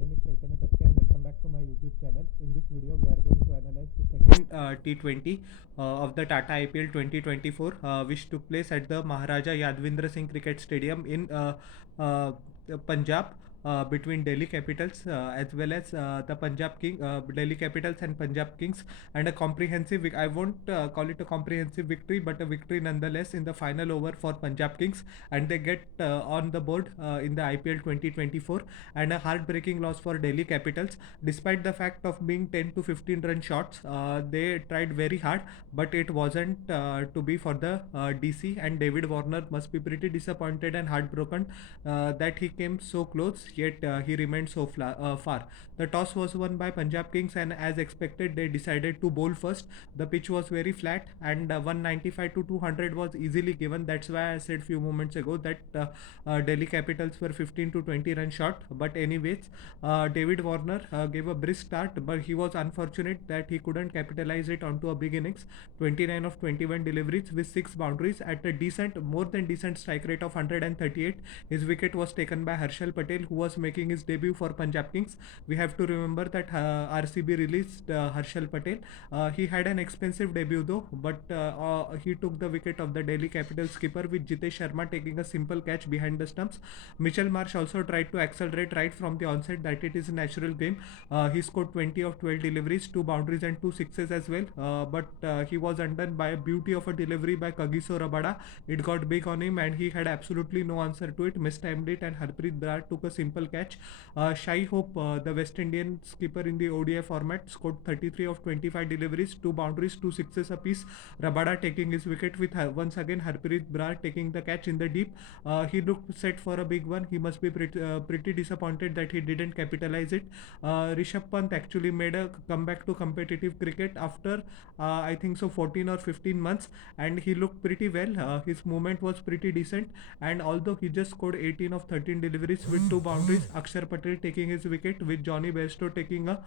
name is Chaitanya Patke and welcome back to my YouTube channel. In this video, we are going to analyze the second T20 of the Tata IPL 2024, which took place at the Maharaja Yadvindra Singh Cricket Stadium in uh, Punjab. Between Delhi Capitals as well as the Delhi Capitals and Punjab Kings, and a comprehensive. I won't call it a comprehensive victory, but a victory nonetheless in the final over for Punjab Kings, and they get on the board in the IPL 2024, and a heartbreaking loss for Delhi Capitals. Despite the fact of being 10 to 15 run shots, they tried very hard, but it wasn't to be for the DC, and David Warner must be pretty disappointed and heartbroken that he came so close, yet he remained so far. The toss was won by Punjab Kings, and as expected, they decided to bowl first. The pitch was very flat, and 195 to 200 was easily given. That's why I said few moments ago that Delhi Capitals were 15 to 20 run short. But anyways, David Warner gave a brisk start, but he was unfortunate that he couldn't capitalize it onto a big innings. 29 of 21 deliveries with 6 boundaries at a decent, more than decent strike rate of 138. His wicket was taken by Harshal Patel, who was making his debut for Punjab Kings. We have to remember that RCB released Harshal Patel. He had an expensive debut though, but he took the wicket of the Delhi Capitals skipper, with Jitesh Sharma taking a simple catch behind the stumps. Mitchell Marsh also tried to accelerate right from the onset, that it is a natural game. He scored 20 of 12 deliveries, 2 boundaries and 2 sixes as well, but he was undone by a beauty of a delivery by Kagiso Rabada. It got big on him and he had absolutely no answer to it, mistimed it, and Harpreet Brar took a simple catch. Shai Hope, the West Indian skipper in the ODI format, scored 33 of 25 deliveries, 2 boundaries, 2 sixes apiece. Rabada taking his wicket, with once again Harpreet Brar taking the catch in the deep. He looked set for a big one. He must be pretty disappointed that he didn't capitalize it. Rishabh Pant actually made a comeback to competitive cricket after I think so 14 or 15 months, and he looked pretty well. His movement was pretty decent, and although he just scored 18 of 13 deliveries with 2 boundaries, Akshar Patel taking his wicket, with Johnny Bairstow taking a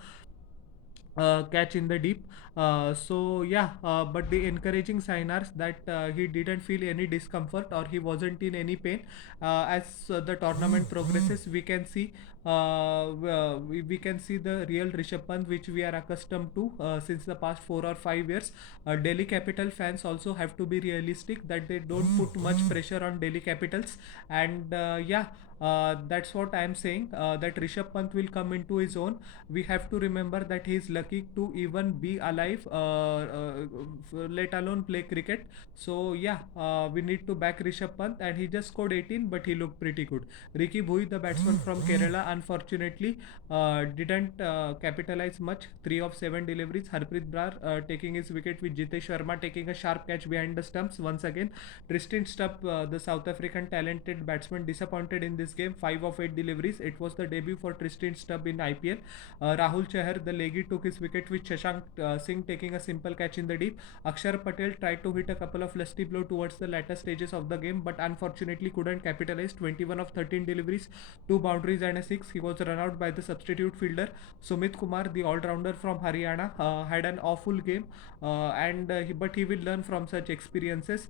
catch in the deep. So yeah, but the encouraging sign are that he didn't feel any discomfort or he wasn't in any pain. As the tournament progresses, we can see we can see the real Rishabh Pant which we are accustomed to since the past 4 or 5 years. Delhi Capital fans also have to be realistic that they don't put much pressure on Delhi Capitals, and yeah. That's what I am saying. That Rishabh Pant will come into his own. We have to remember that he is lucky to even be alive, let alone play cricket. So yeah, we need to back Rishabh Pant, and he just scored 18, but he looked pretty good. Ricky Bhui, the batsman from Kerala, unfortunately didn't capitalize much. 3 of 7 deliveries. Harpreet Brar taking his wicket, with Jitesh Sharma taking a sharp catch behind the stumps once again. Tristan Stubb, the South African talented batsman, disappointed in this game. 5 of 8 deliveries. It was the debut for Tristan Stubb in IPL. Rahul Chahar, the leggy, took his wicket, with Shashank Singh taking a simple catch in the deep. Akshar Patel tried to hit a couple of lusty blows towards the latter stages of the game, but unfortunately couldn't capitalize. 21 of 13 deliveries, 2 boundaries and a 6. He was run out by the substitute fielder. Sumit Kumar, the all-rounder from Haryana, had an awful game, but he will learn from such experiences.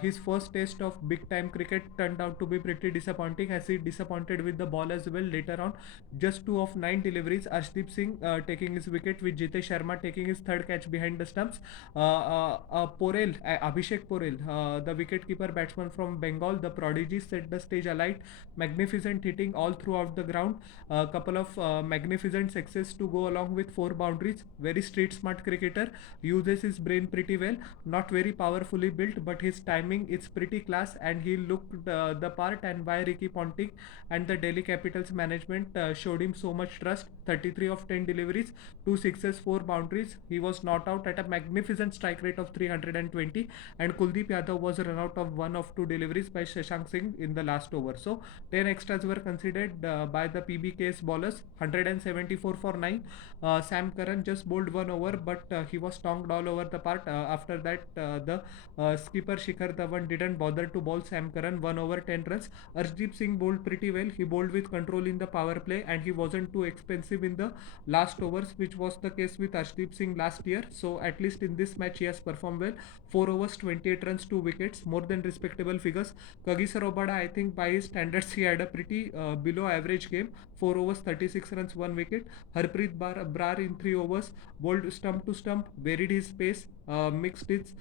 His first taste of big-time cricket turned out to be pretty disappointing, as he disappointed with the ball as well later on. Just 2 of 9 deliveries. Arshdeep Singh taking his wicket, with Jitesh Sharma taking his third catch behind the stumps. Abhishek Porel, the wicket-keeper batsman from Bengal, the prodigy, set the stage alight. Magnificent hitting all throughout the ground. A couple of magnificent sixes to go along with 4 boundaries. Very street-smart cricketer. Uses his brain pretty well. Not very powerfully built, but his timing is pretty class, and he looked the part, and why Ricky Ponting and the Delhi Capitals management showed him so much trust. 33 of 10 deliveries, 2 sixes, 4 boundaries. He was not out at a magnificent strike rate of 320, and Kuldeep Yadav was run out of 1 of 2 deliveries by Shashank Singh in the last over. So 10 extras were considered by the PBK's bowlers. 174 for 9. Sam Curran just bowled 1 over, but he was tongued all over the part. After that, the skipper Shikhar Dhawan didn't bother to bowl Sam Curran. 1 over 10 runs. Arshdeep Singh bowled bowled pretty well. He bowled with control in the power play, and he wasn't too expensive in the last overs, which was the case with Arshdeep Singh last year. So at least in this match, he has performed well. 4 overs, 28 runs, 2 wickets, more than respectable figures. Kagiso Rabada, I think by his standards, he had a pretty below average game. 4 overs, 36 runs, 1 wicket. Harpreet Brar in 3 overs, bowled stump to stump, varied his pace, mixed his,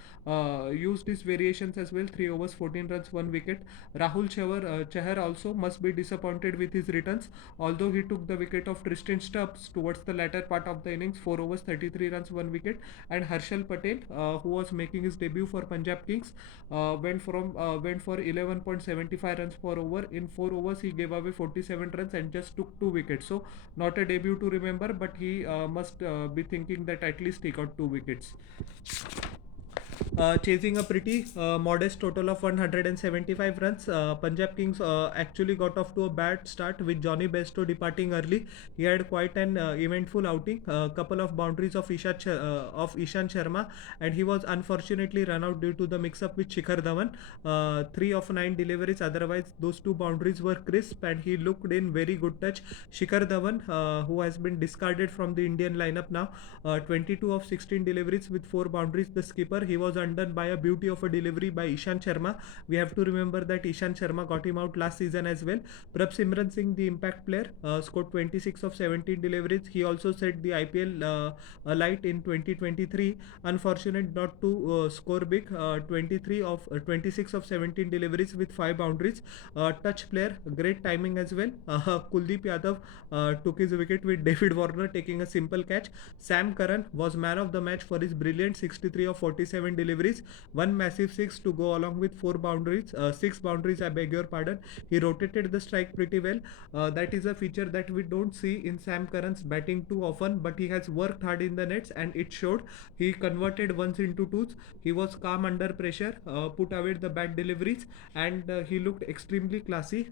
used his variations as well. 3 overs, 14 runs, 1 wicket. Rahul Chahar also must be disappointed with his returns, although he took the wicket of Tristan Stubbs towards the latter part of the innings. 4 overs, 33 runs, 1 wicket. And Harshal Patel, who was making his debut for Punjab Kings, went for 11.75 runs per over. In 4 overs, he gave away 47 runs and just took 2 wickets. So not a debut to remember, but he must be thinking that at least he got 2 wickets. Chasing a pretty modest total of 175 runs. Punjab Kings actually got off to a bad start with Johnny Bairstow departing early. He had quite an eventful outing, a couple of boundaries of Ishan Sharma, and he was unfortunately run out due to the mix-up with Shikhar Dhawan. 3 of 9 deliveries, otherwise those 2 boundaries were crisp, and he looked in very good touch. Shikhar Dhawan, who has been discarded from the Indian lineup now, 22 of 16 deliveries with 4 boundaries. The skipper, he was undone by a beauty of a delivery by Ishan Sharma. We have to remember that Ishan Sharma got him out last season as well. Prabh Simran Singh, the impact player, scored 26 of 17 deliveries. He also set the IPL alight in 2023. Unfortunate not to score big. 26 of 17 deliveries with 5 boundaries. Touch player, great timing as well. Kuldeep Yadav took his wicket with David Warner taking a simple catch. Sam Curran was man of the match for his brilliant 63 of 47 deliveries, one massive six to go along with 4 boundaries, 6 boundaries, I beg your pardon. He rotated the strike pretty well. That is a feature that we don't see in Sam Curran's batting too often, but he has worked hard in the nets and it showed. He converted ones into twos. He was calm under pressure, put away the bad deliveries, and he looked extremely classy.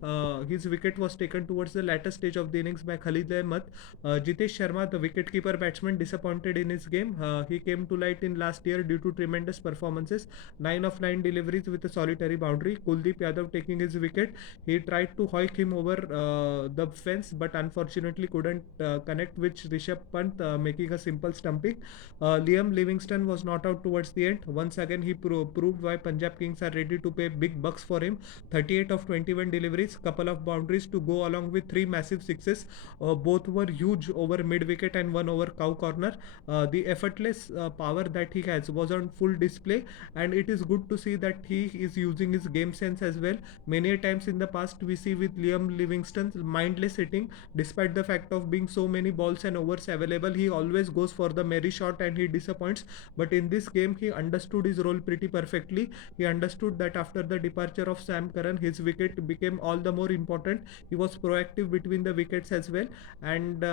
His wicket was taken towards the latter stage of the innings by Khalid Ahmed. Jitesh Sharma, the wicketkeeper batsman, disappointed in his game. He came to light in last year due to tremendous performances. 9 of 9 deliveries with a solitary boundary. Kuldeep Yadav taking his wicket. He tried to hoik him over the fence, but unfortunately couldn't connect with Rishabh Pant, making a simple stumping. Liam Livingstone was not out towards the end. Once again, he proved why Punjab Kings are ready to pay big bucks for him. 38 of 21 deliveries, couple of boundaries to go along with 3 massive sixes. Both were huge over mid wicket and one over cow corner. The effortless power that he has was on full display, and it is good to see that he is using his game sense as well. Many a times in the past we see with Liam Livingstone's mindless hitting, despite the fact of being so many balls and overs available, he always goes for the merry shot and he disappoints. But in this game, he understood his role pretty perfectly. He understood that after the departure of Sam Curran, his wicket became all the more important. He was proactive between the wickets as well, and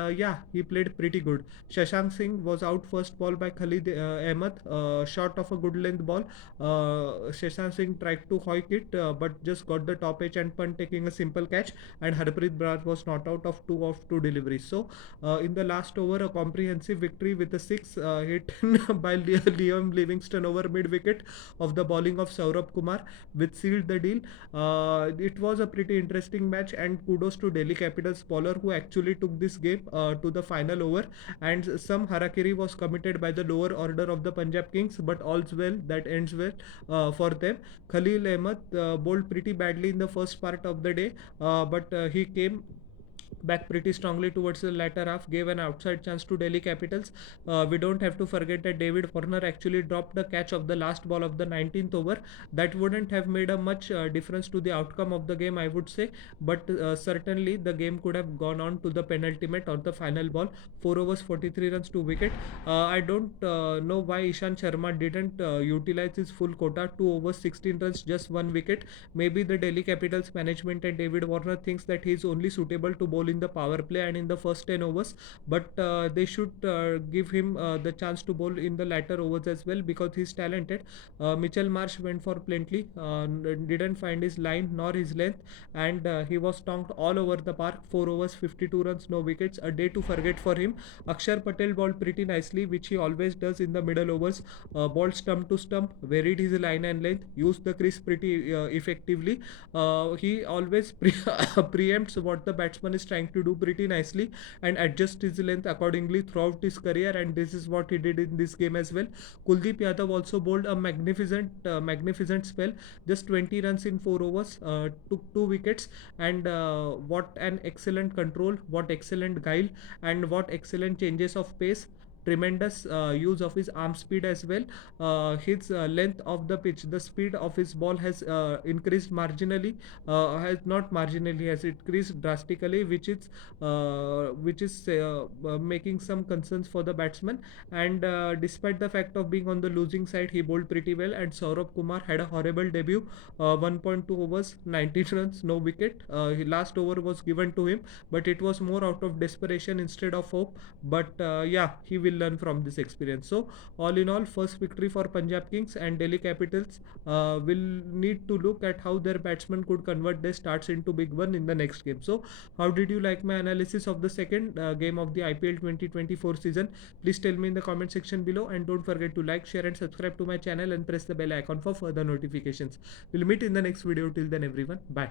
he played pretty good. Shashank Singh was out first ball by Khalid Ahmed, short of a good length ball. Shashank Singh tried to hoik it, but just got the top edge and punt, taking a simple catch. And Harpreet Brar was not out of 2 deliveries. So in the last over, a comprehensive victory with a 6 hit by Liam Livingstone over mid wicket of the bowling of Saurabh Kumar, which sealed the deal. It was a pretty interesting match, and kudos to Delhi Capitals bowler who actually took this game to the final over. And some harakiri was committed by the lower order of the Punjab Kings, but all's well that ends well for them. Khalil Ahmed bowled pretty badly in the first part of the day, but he came back pretty strongly towards the latter half, gave an outside chance to Delhi Capitals. We don't have to forget that David Warner actually dropped the catch of the last ball of the 19th over. That wouldn't have made a much difference to the outcome of the game, I would say, but certainly the game could have gone on to the penultimate or the final ball. 4 overs, 43 runs, 2 wicket. I don't know why Ishan Sharma didn't utilize his full quota. 2 overs, 16 runs, just 1 wicket. Maybe the Delhi Capitals management and David Warner thinks that he is only suitable to bowl in in the power play and in the first 10 overs, but they should give him the chance to bowl in the latter overs as well, because he's talented. Mitchell Marsh went for plenty, didn't find his line nor his length, and he was stonked all over the park. 4 overs, 52 runs, no wickets. A day to forget for him. Akshar Patel bowled pretty nicely, which he always does in the middle overs. Bowled stump to stump, varied his line and length, used the crease pretty effectively. He always preempts what the batsman is trying to do pretty nicely and adjusts his length accordingly throughout his career, and this is what he did in this game as well. Kuldeep Yadav also bowled a magnificent spell. Just 20 runs in 4 overs, took 2 wickets, and what an excellent control, what excellent guile, and what excellent changes of pace. Tremendous use of his arm speed as well. His length of the pitch, the speed of his ball has increased marginally, has not marginally, has increased drastically, which is making some concerns for the batsman. And despite the fact of being on the losing side, he bowled pretty well. And Saurabh Kumar had a horrible debut. 1.2 overs, 19 runs, no wicket. Last over was given to him, but it was more out of desperation instead of hope. But yeah, he will learn from this experience. So all in all, first victory for Punjab Kings, and Delhi Capitals will need to look at how their batsmen could convert their starts into big one in the next game. So how did you like my analysis of the second game of the IPL 2024 season? Please tell me in the comment section below, and don't forget to like, share and subscribe to my channel and press the bell icon for further notifications. We'll meet in the next video. Till then everyone, bye.